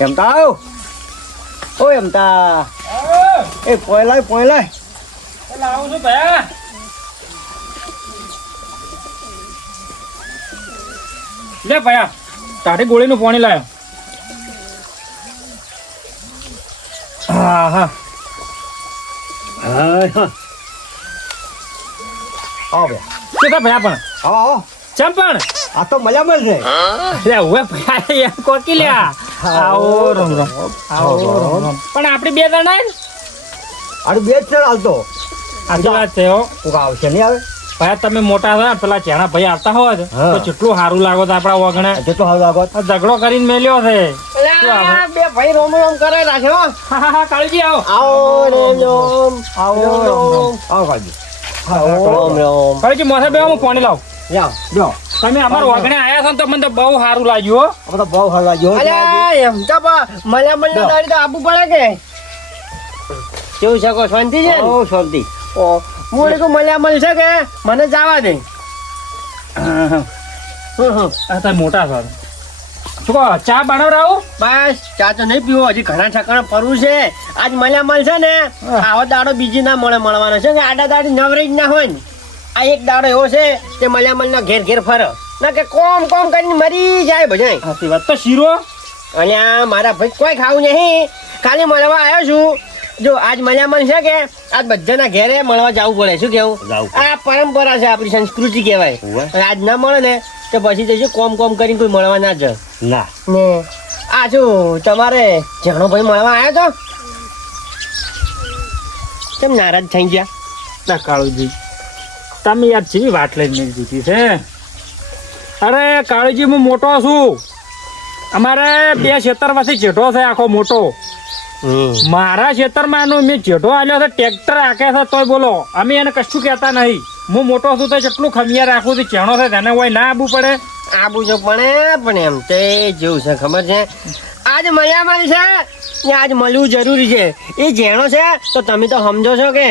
એમતા આવ ઓ એમતા એ પોયલાય પોયલાય લાવું છું ભયા લે ભયા તારી ગોળીનું પાણી લાયો હા હા હા હા આવો ભાઈ પણ આવો આવો ચમ પણ આ તો મજામાં છે. લે હવે ભાઈ એમ કોકી લ્યા આવો રમ રમ. આવો રમ રમ. પણ આપણે બે જણા અરે બે જ છે હાલતો. આજે વાત છે હો. કોક આવશે નહીં આવે? ભાઈ તમે મોટા હતા પેલા ચેણા ભાઈ આવતા હોય તો કેટલું સારું લાગો તો આપણા વગણે. કેટલું સારું લાગો. ઝઘડો કરીને મેલ્યો છે? બે ભાઈ રોમ રોમ કરે રાખ્યો હા. હા હા કાળજી આવો. આવો રોમ રોમ. આવો રોમ રોમ. આવો કાજી રોમ રોમ. કાળજી મોઢે બે હું પાણી લાવ. જો તમે અમારા વગણે આયા છો તો મને તો બહુ સારું લાગ્યું હો. આ તો બહુ સારું જો અલ્યા એમ તો પ- મને મને લો. દાડી તો આપવું પડે કે? કેવું છે કો શાંતિ છે? ઓ શાંતિ. ઓ કહું મળ્યા મળશે કે? મને જવા દે. આ તો મોટા છો. શું કહો ચા બનાવરાવું બસ ચા તો નહીં પીવો હજી ઘણા ઠકાણા ફરવું છે. આજ મળ્યા મળશે ને. આવો દાડો બીજી ના મળે મળવાનો છે. કે આડા દાડી નવરી જ ના હોય ને. આ એક દાડો એવો છે કે મળ્યા મળના ઘેર ઘેર ફર. ના કે કોમ કોમ કરીને મરી જાય ભજાય સાચી વાત. તો શીરો? અને આ મારા ભાઈ કોઈ ખાવું નહીં. ખાલી મળવા આવ્યો છું. જો આજ મલ્યામલ છે કે આજ બધાના ઘેરે મળવા જવું પડે. શું કેવું? આ પરંપરા છે આપણી સંસ્કૃતિ કહેવાય. આજ ના મળે ને તો પછી તો કોમ કોમ કરીને કોઈ મળવા ના જ ના. ને આ શું તમારે જાણો ભાઈ મળવા આવ્યો તો? કેમ નારાજ થઈ ગયા? ના કાળુજી. તમે યાર જેવી વાત લઈને મેં દીધી છે અરે કાળીજી હું મોટો છું. અમારે બે ખેતરમાંથી જેઠો છે આખો મોટો. મારા ખેતરમાં એનું મેં જેઠો આવ્યો છે ટ્રેક્ટર આકે છે તોય બોલો અમે એને કશું કહેતા નહીં. હું મોટો છું તો જેટલું ખમિયા રાખું છું ચેણો છે તેને હોય ના આવવું પડે. આબુ જો પડે પણ એમ તે જેવું છે ખબર છે? આજ મળ્યા મળી છે આજ મળવું જરૂરી છે. એ જેણો છે તો તમે તો સમજો છો કે?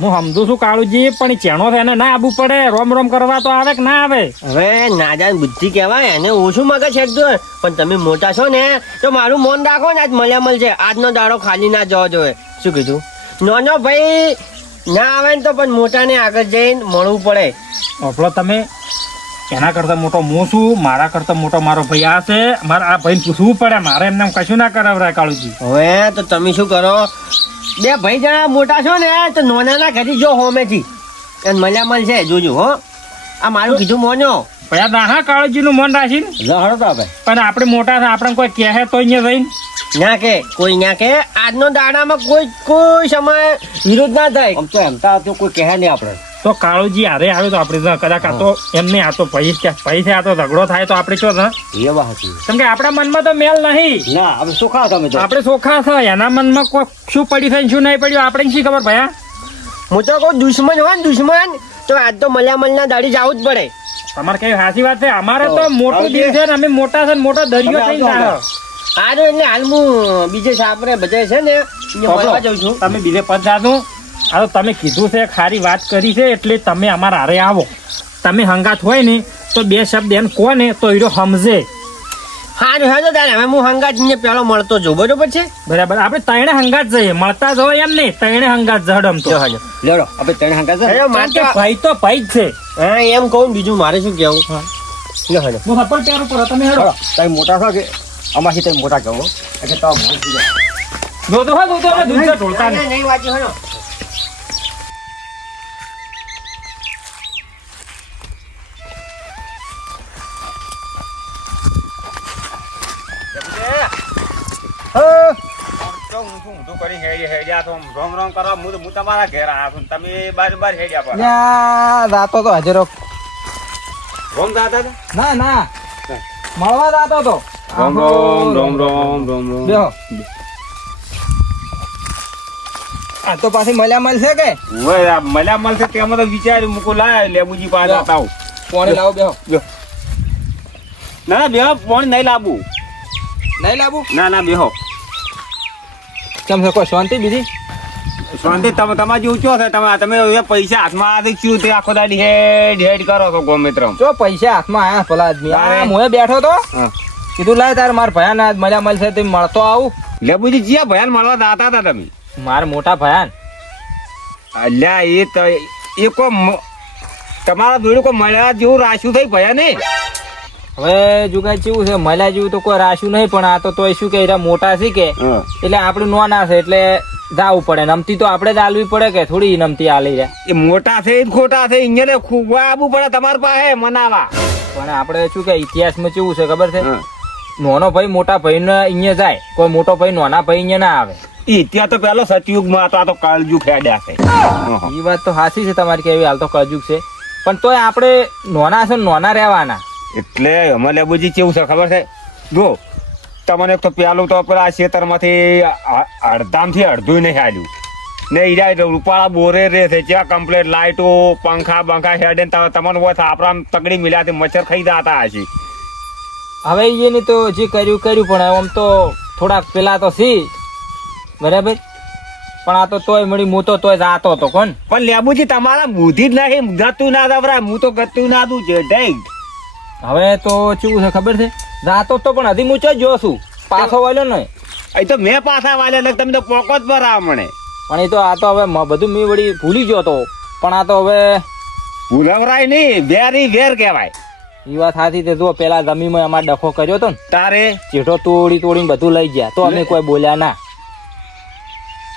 હું સમજુ છું કાળુજી પણ ચેણો છે એને ના આબુ પડે. રોમ રોમ કરવા તો આવે કે ના આવે? હવે નાદાન બુદ્ધિ કહેવાય એને ઓછું મગજ હેડતું પણ તમે મોટા છો ને તો મારું મન રાખો ને આજ મળ્યા મળશે આજનો દાડો ખાલી ના જવો જોઈએ શું કીધું? નાનો ભાઈ ના આવે ને તો પણ મોટાને આગળ જઈને મળવું પડે. આપણો તમે એના કરતા મોટો હું છું મારા કરતા મોટો મારો ભાઈ આ છે. મારે આ ભાઈને પૂછવું પડે મારે એમને કશું ના કરાવરાય કાળુજી. હવે તો તમે શું કરો? બે ભાઈ જણા મોટા છો ને તો નોનાના ઘરે જો હોમેથી અને મજા મળશે જોજો હો. આ મારું કીધું મોનો. ભયા દાહા કાળુજીનું મન રાખીને. લહડો તો આપણે. પણ આપણે મોટા છે આપણે કોઈ કહે તો અહીંયા જઈને. ના કે કોઈ ના કે. આજનો દાડામાં કોઈ કોઈ સમય વિરોધ ના થાય. આમ તો એમતા તો કોઈ કહે નહીં આપણે. તો કાળુજી હારે આવે તો આપણે કદાચ આ તો એમને આ તો ભાઈ આ તો ઝઘડો થાય તો આપણે શું છે એ વાત કેમ કે આપણા મનમાં તો મેલ નહીં. ના આપણે સોખા તમે તો. આપણે ચોખ્ખા છે એના મનમાં કોઈ શું પડી થાય શું નહીં પડ્યું આપણે શી ખબર ભયા હું? તો કોઈ દુશ્મન હોય ને દુશ્મન તો આજ તો મલ્યા મલના દાડી જવું જ પડે. તમારે કઈ સાચી વાત છે? અમારે તો મોટું દિલ છે ને અમે મોટા છે ને મોટો દરિયો થઈ. આ તો એટલે હાલ હું બીજે સાપરે બધે છે ને મળવા જાઉં છું. તમે બીજે પદ જાતું આ તો તમે કીધું છે ખારી વાત કરી છે એટલે તમે અમારા હારે આવો. તમે હંગાત હોય ને તો બે શબ્દ એમ કહો ને તો એનો સમજે હા ને હજો તારે હવે હું હંગાત ને પેલો મળતો જો બરોબર છે? બરાબર આપણે ત્રણે હંગાત જઈએ મળતા જ હોય એમ નહીં ત્રણે હંગાત જડમ તો હજો લેડો આપણે ત્રણે હંગાત જઈએ. મારતો ભાઈ તો ભાઈ જ છે. હા એમ કહું ને બીજું મારે શું કહેવું? હા. હજો હું થપ્પડ પ્યારો ઉપર તમે હેડો. હેડો, તમે મોટા છો કે અમારથી તમે મોટા કહો? એટલે તો જાય. જોતો હોય જોતો હોય દૂધ તો ઢોળતા નહીં. નહીં વાંચ્યું હેજો તો હું શું ઊંધું કરી હેડી હેડ્યા તો રોમ રોમ કરવા હું તો હું તમારા ઘેર આવ્યા છું તમે બાર બાર હેડ્યા પર ત્યાં જાતો તો હાજરો રોમ દાદા હતા? ના ના. મળવા જાતો તો. રોમ રોમ રોમ રોમ રોમ રોમ. બેહો. આ તો પાછી મળ્યા મળશે કે? ઓય, આ મળ્યા મળશે તેમાં તો વિચાર મૂકું લાય લેબુજી પાસે. જતા. પોણી લાવો બેહો. ના ના બેહો ફોન નહીં લાવું નહીં લાવું ના ના બેહો. કેમ છે? કોઈ શાંતિ બીજી? શાંતિ? તમે તમારે જેવું ચો છે? તમે તમે પૈસા હાથમાં આવી ચિયું તે આખો દાડી હેડ હેડ કરો છો ગોમિત્ર. જો પૈસા હાથમાં આયા પેલા આદમી? મોએ બેઠો તો? હા. કીધું લાય તાર માર ભયાન આજ મજા મળશે તે મળતો આવું. લે બુજી જ્યાં ભયાન મળવા દાતા હતા તમે? માર મોટા ભયાન. અલ્યા એ તો એ કો તમારા દોડું કોઈ મળ્યા જેવું રાશું થઈ ભયા ને હવે જુગા જેવું છે મળ્યા જેવું તો કોઈ રાશું નહીં પણ આ તો તોય શું કે મોટા છે કે એટલે આપણે નોના છે એટલે જાવું પડે. નમતી તો આપણે જ આલવી પડે કે થોડી નમતી આલી રહ્યા? એ મોટા છે ખોટા છે અહીંયા ખૂબવા આવવું પડે તમારી પાસે મનાવા. પણ આપણે શું કે ઇતિહાસમાં કેવું છે ખબર છે? નોનો ભાઈ મોટા ભાઈ ને અહીંયા જાય. કોઈ મોટો ભાઈ નાના ભાઈ અહીંયા ના આવે. ત્યાં તો પેલો સતયુગમાં હતો આ તો કળજુગ ફેડ્યા છે. એ વાત તો સાચી છે તમારી કેવી હાલ તો કળજુગ છે. પણ તોય આપણે નોના છે ને નોના રહેવાના. એટલે અમે લેબુજી કેવું છે ખબર છે? જો તમને એક તો પેલું તો આ ખેતરમાંથી અડધામથી અડધું નહીં હાલ્યું. ને ઈરા રૂપાળા બોરે રે છે ત્યાં કમ્પ્લેટ લાઇટો પંખા બંખા હેડે તમને હોય આપણા તગડી મિલાતી મચ્છર ખાઈ જતા હશે. હવે એને તો જે કર્યું કર્યું પણ આમ તો થોડાક પેલા તો સી. બરાબર? પણ આ તો તોય મળી હું તો તોય જાતો હતો કોણ? પણ લેબુજી તમારા બુદ્ધિ જ નહીં ગતું ના દવરા હું તો ગતું ના દઉં છે ઢેંગ. હવે તો કેવું છે ખબર છે? રાતો તો પણ હજી મૂચો જો છું પાછો વાલ્યો ને અહીં તો મેં પાછા વાલ્યા એટલે તમે તો પોકો જ પર મને. પણ એ તો આ તો હવે બધું મેં વળી ભૂલી ગયો તો. પણ આ તો હવે ભૂલવરાય નહીં વેરી વેર કહેવાય. એ વાત સાચી છે. જો પેલા જમીમાં અમારે ડખો કર્યો તો ને. તારે? ચીઠો તોડી તોડીને બધું લઈ ગયા. તો અમે કોઈ બોલ્યા ના.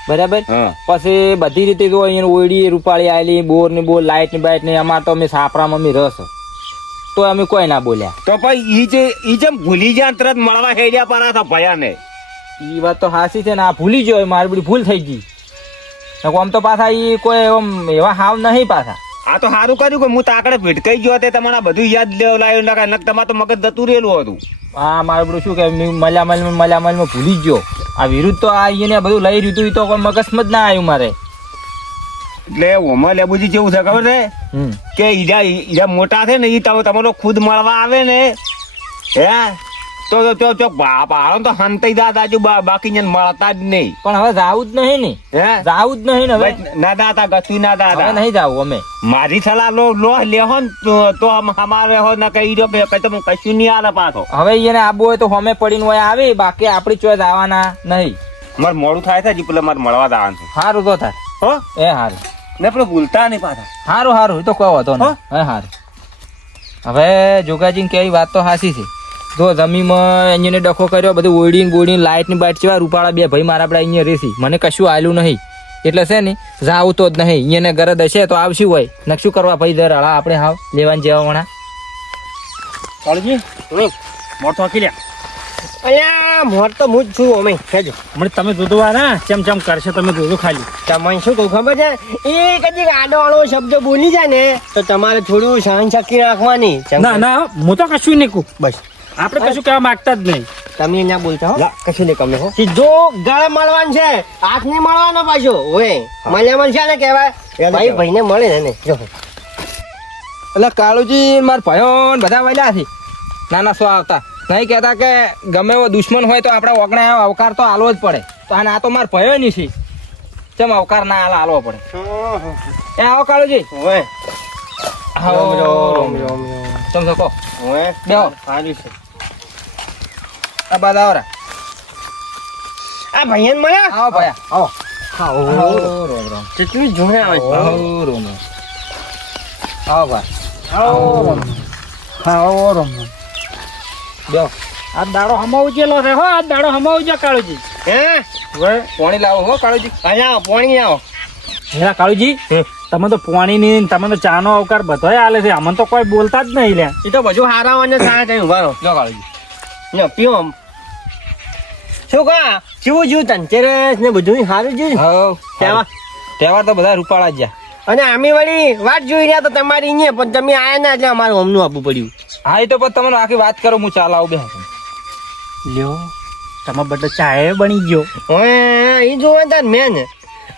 બરાબર? પછી બધી રીતે જો અહીંયા ઓયડી રૂપાળી આવેલી બોરની બોર લાઇટની બાઇટની અમાર તો અમે સાપરામાં અમે રસ. તો અમે કોઈ ના બોલ્યા. તો ભાઈ ઈ જે ઈ જેમ ભૂલી જ્યાં તરત મળવા હેડ્યા પર હતા ભયા ઈ વાત તો હાસી છે ને આ ભૂલી ગયો મારી બધી ભૂલ થઈ ગઈ. આમ તો પાછા ઈ કોઈ એમ એવા હાવ નહીં પાછા. આ તો સારું કર્યું કે હું તાકડે ભીટકાઈ ગયો તે તમારા બધું યાદ લેવ લાવ્યો ના નક તમારે તો મગજ જતું રહેલું હતું. હા મારે બધું શું કે મલામલ મલામલમાં ભૂલી જ ગયો. આ વિરુદ્ધ તો આ અહીંયા બધું લઈ રહ્યું હતું તો કોઈ મગજમાં જ ના આવ્યું મારે. એટલે ઓમાં લેબુજી કેવું છે ખબર છે? કે ઈજા ઈજા મોટા છે ને ઈ તમે તમારો ખુદ મળવા આવે ને હે? તો તો તો પાડો તો હંતાઈ દાદા જો બા- બાકી ને મળતા જ નહીં. પણ હવે જાવું જ નહીં ને. હે? જાવું જ નહીં હવે. ના દાતા ગતું ના દાતા. નહીં જાવું અમે. મારી સલાહ લો લો લેહો ને તો- તો હમ- હમારે હો ના કઈ રહ્યો કે કઈ તો કશું નહીં આલે પાછો. હવે એને આબુ હોય તો હમે પડીને હોય આવે બાકી આપણી ચોઈસ આવવાના નહીં. મારે મોડું થાય છે હજી પેલા મારે મળવા જવાનું છે. સારું તો થાય. હો? એ સારું ને પણ ભૂલતા નહીં પાછા. સારું સારું તો કહો હતો ને હા? સારું હવે જોગાજીને કેવી વાત તો હાસી છે. જો જમીનમાં એને ડખો કર્યો બધું ઓળીને બોળીને લાઇટની બાઇટ જેવા રૂપાળા બે ભાઈ મારા આપણે અહીંયા રહેશી. મને કશું આવેલું નહીં. એટલે છે ને જાવું તો જ નહીં. અહીંયાને ગરજ હશે તો આવશું હોય. ને શું કરવા ભાઈ દર હળા આપણે હાવ લેવાની જેવા વણા કાળજી મોટો લ્યા અલ્યા મોર તો હું જ છું અમે કહેજો મને તમે જોજો આ ચમ ચમ કરશે તમે જોધો ખાલી. તમને શું કહું ખબર છે? એ કદી આડો આડો શબ્દ બોલી જાય ને તો તમારે થોડું સહન શક્તિ રાખવાની. ના ના હું તો કશું નહીં કહું. બસ. આપણે કશું કહેવા માંગતા જ નહીં. તમે ના બોલતા હો? કશું નહીં હો. સીધો ગળે મળવાનું છે. હાથ નહીં મળવાનો પાછો. ઓય મળ્યા છે ને કહેવાય? ભાઈ ભાઈને મળે ને. જો. એટલે કાળુજી મારા ભાઈઓ બધા વળ્યા છે. નાના સો આવતા. નહીં કહેતા કે ગમે એવો દુશ્મન હોય તો આપણે ઓગણે અવકાર તો આલવો જ પડે. તો આને આ તો મારા ભયો નહીં છે. ચમ અવકાર ના આલા આલવો પડે. એ આવો કાળુજી. હોય આવો. રોમ રોમ ચમ શકો હોય બેહો. સારું છે. આ બાદ આવરા આ ભાઈયન મળ્યા? આવો ભાઈ આવો. આવો. આવો રોમ રોમ કેટલું જોયા આવો રોમ. આવો રોમ રોમ. આવો ભાઈ હા રમ. બેહો આ દાડો હમાવું જેલો છે હો આ દાડો હમાવું છે કાળુજી. હે? હવે? પાણી લાવો હો કાળુજી. અલ્યા પોણી આવો. હેરા કાળુજી તમે તો પાણી ની તમે તો ચાનો અવકાર બધો આલે છે અમને તો કોઈ બોલતા જ નહીં લ્યા એ તો બધું હારાવાને સારા કઈ ઊભા રહો. જો કાળુજી. ને પીઓ શું કા? કેવું જ્યું ધનતેરસ ને બધું સારું જ્યું? તહેવાર તો બધા રૂપાળા જ ગયા અને અમે વળી વાત જોઈ રહ્યા તો તમારી અહીંયા પણ તમે આયા ના એટલે અમારું હમનું આપવું પડ્યું. હા એ તો પણ તમે આખી વાત કરો હું ચાલ આવું બે લ્યો તમે બધા ચાય બની ગયો. હે એ જોવા તાર મેં ને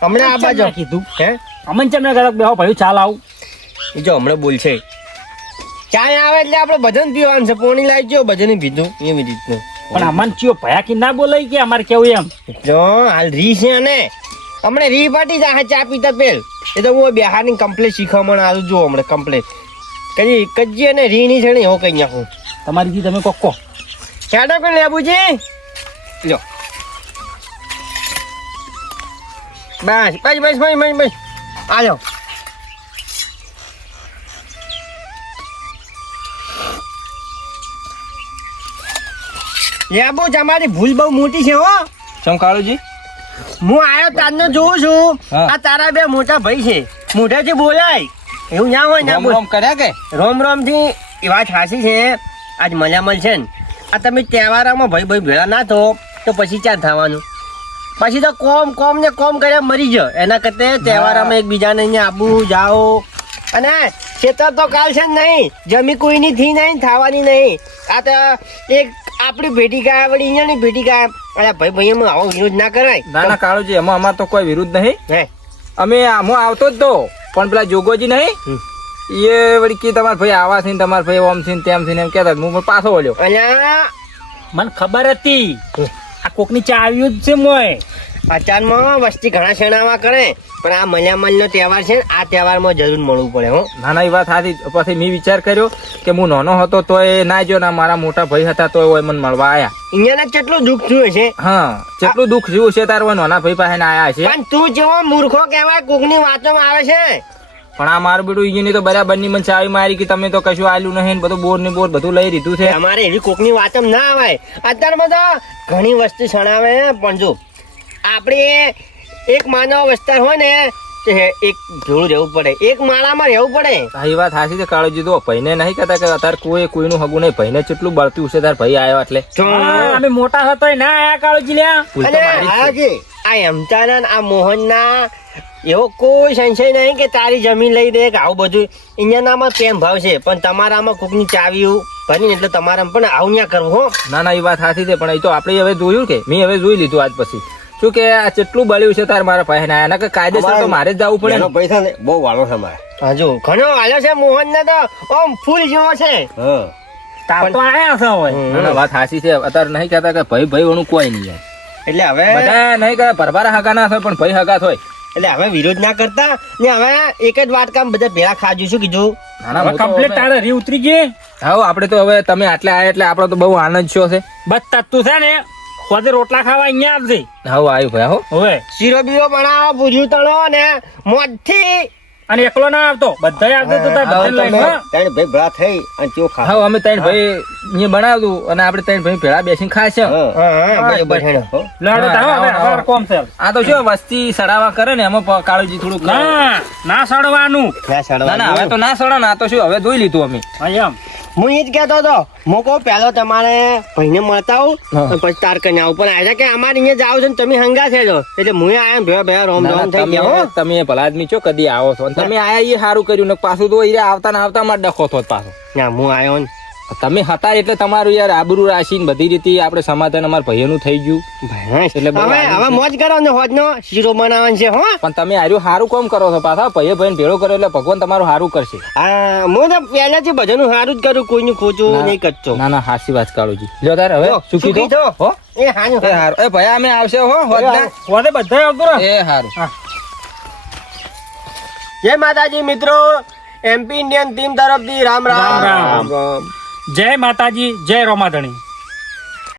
હમણાં આ બાજુ. કીધું? હે? અમન ચમ ના કહેતા બેહો ભાઈ ચાલ આવું. એ જો હમણાં બોલશે. ચાય આવે એટલે આપણે ભજન પીવાનું છે. પોણી લાવી ગયો ભજન પીધું. એવી રીતનું. પણ અમન ચિયો ભયા કે ના બોલાય કે? અમારે કેવું એમ? જો હાલ રી છે ને. હમણાં રી પાટી જા ચા પીતા પેલ. એ તો હું બિહારની કમ્પ્લેટ શીખવામણ આવું જો હમણાં કમ્પ્લેટ કદી કજી અને રી ની છે ને હો કઈ નાખું તમારી જી તમે કોકો હેડો કે લેબુજી લ્યો. બસ બસ બસ બસ બસ બસ. આ લ્યો લેબુ તમારી ભૂલ બહુ મોટી છે હો. ચમ કાળુજી હું આયો તારને જોઉં છું. આ તારા બે મોટા ભાઈ છે. મોઢેથી બોલાય. એવું ના હોય ના રોમ કર્યા કે? રોમ રોમથી એ વાત હાસી છે. આજ મજા છે ને. આ તમે તહેવારોમાં ભાઈ ભાઈ ભેળા ના થો તો પછી ક્યાં થવાનું? પછી તો કોમ કોમ ને કોમ કર્યા મરી જ એના કરતે તહેવારોમાં એકબીજાને અહીંયા આબુ જાઓ. અને ખેતર તો કાલ છે ને નહીં. જમી કોઈની થી નહીં થવાની નહીં. આ તો એક આપણી ભેટી કાય વળી અહીંયાની ભેટી કાય અરે ભાઈ ભાઈ એમાં આવો વિરોધ ના કરાય. ના ના કાળુજી એમાં અમાર તો કોઈ વિરુદ્ધ નહીં. હે? અમે આમાં આવતો જ તો પણ પેલા જોગોજી નહીં. એ વળી કે તમારા ભાઈ આવા છે તમાર તમારા ભાઈ ઓમ છે તેમ છે એમ કહેતા હું પાછો વળ્યો. અલ્યા. મને ખબર હતી. આ કોકની ચા આવ્યું જ છે મોય. અચાનમાં વસ્તી ઘણા શેણામાં કરે પણ આ મલ્યામલનો તહેવાર છે આ તહેવારમાં જરૂર મળવું પડે હો. નાના એ વાત હતી પછી મેં વિચાર કર્યો કે હું નાનો હતો તો એ ના જો ના મારા મોટા ભાઈ હતા તો એ મને મળવા આવ્યા અહીંયાના કેટલું દુઃખ થયું છે હા કેટલું દુઃખ થયું છે તારો નાના ભાઈ પાસે આવ્યા છે પણ તું જેવો મૂર્ખો કહેવાય કોકની વાતોમાં આવે છે. પણ આ મારું બેટું ઈની તો બરાબરની મને ચાવી મારી કે તમે તો કશું આલ્યું નહીં બધું બોર ને બોર બધું લઈ લીધું છે. અમારે એવી કોકની વાતમ ના આવે અત્યારમાં તો ઘણી વસ્તુ શણાવે પણ જો આપણે એક માનવ વિસ્તાર હોય ને એક જોડું રહેવું પડે. એક માળામાં રહેવું પડે. હા, વાત સાચી છે કાળજી. તો ભાઈને નહીં કહેતા કે અત્યારે કોઈ કોઈનું હગું નહીં. ભાઈને કેટલું બળતું છે તાર ભાઈ આવ્યો એટલે. અમે મોટા હતો ના આયા કાળજી લ્યા. અને. આ મોહન ના આ મોહનના એવો કોઈ સંશય નહીં કે તારી જમીન લઈ દે કે આવું બધું. અહીંયાનામાં પ્રેમ ભાવ છે પણ તમારામાં કોકની ચાવી ભરીને એટલે તમારામાં પણ આવું ના કરવું હો. ના ના એ વાત સાચી છે પણ એ તો આપણે હવે જોયું કે મેં હવે જોઈ લીધું આજ પછી. શું કે આ કેટલું બળ્યું છે તાર મારા ભાઈ ના કે કાયદેસર તો મારે જ જવું પડે પૈસા ને બહુ વાળો છે મારે. હા જો ઘણો હાલ્યો છે મોહન ને તો ઓમ ફૂલ જેવો છે. હા. તો આયા છે હોય ના ના વાત સાચી છે. અત્યારે નહીં કહેતા કે ભાઈ ભાઈ ઓનું કોઈ નહીં એટલે હવે બધા નહીં કહેતા ભરભારા હગા ના થાય પણ ભાઈ હગા થાય. એટલે હવે વિરોધ ના કરતા ને હવે એક જ વાત કામ બધા ભેળા ખાજુ શું કીધું? કમ્પ્લીટ તારે રી ઉતરી ગઈ? હા આપણે તો હવે તમે આટલે આયા એટલે આપણો તો બહુ આનંદ છો છે. બસ તું છે ને ખોદે રોટલા ખાવા અહીંયા આવજે હા આવ્યું ભાઈ હો હવે. શીરો બીરો બનાવો ભૂજ્યું તળો ને મોજથી. અને એકલો ના આવતો. બધા આવતો તો તાર ભાઈ ભેળા થઈ અને ચો ખા હા અમે ત્રણ ભાઈ ને બનાવ્યું અને આપણે ત્રણ ભાઈ ભેળા બેસીને ખાશે. લડો કોમ છે. આ તો શું વસ્તી સડાવા કરે ને એમાં કાળુજી થોડુંક ના ના સડવાનું. ના ના હવે તો ના સડો ના આ તો શું હવે ધોઈ લીધું અમે. હા, એમ. હું એ જ કહેતો હતો હું કહું પહેલો તમારે ભાઈને મળતા આવું પછી તાર કને આવું પણ આજે કે અમારે અહીંયા જાવ છો ને તમે હંગા છે એટલે હું આયા ભેળા ભેળા રોમ રોમ થઈ ગયા હો. તમે ભલા આદમી છો કદી આવો છો. તમે આયા એ સારું કર્યું ને પાછું તો ઈરા આવતા ને આવતા માં ડખો થો પાછો. ના હું આવ્યો ને. તમે હતા એટલે તમારું યાર આબરૂ રાશિ બધી રીતે આપણે સમાધાન અમારા ભાઈઓનું થઈ ગયું. એટલે હવે હવે મોજ કરો ને હોજનો. શીરો બનાવવાનો છે હો. પણ તમે આર્યું સારું કામ કરો છો પાછા? ભાઈએ ભાઈને ભેળો કર્યો એટલે ભગવાન તમારું સારું કરશે. આ હું તો પહેલાથી બધાનું સારું જ કરું કોઈનું ખોટું. નહીં કરતો. ના ના હાસી વાત કાળુજી. લ્યો તાર હવે સુખી થો. હો? એ હાનું એ હારું. એ ભાઈ અમે આવશે હો હોદના. હોજે બધા આવતો એ હારું. જય માતાજી મિત્રો. એમપી ઇન્ડિયન ટીમ તરફથી રામ રામ. રામ રામ. જય માતાજી જય રોમાધણી.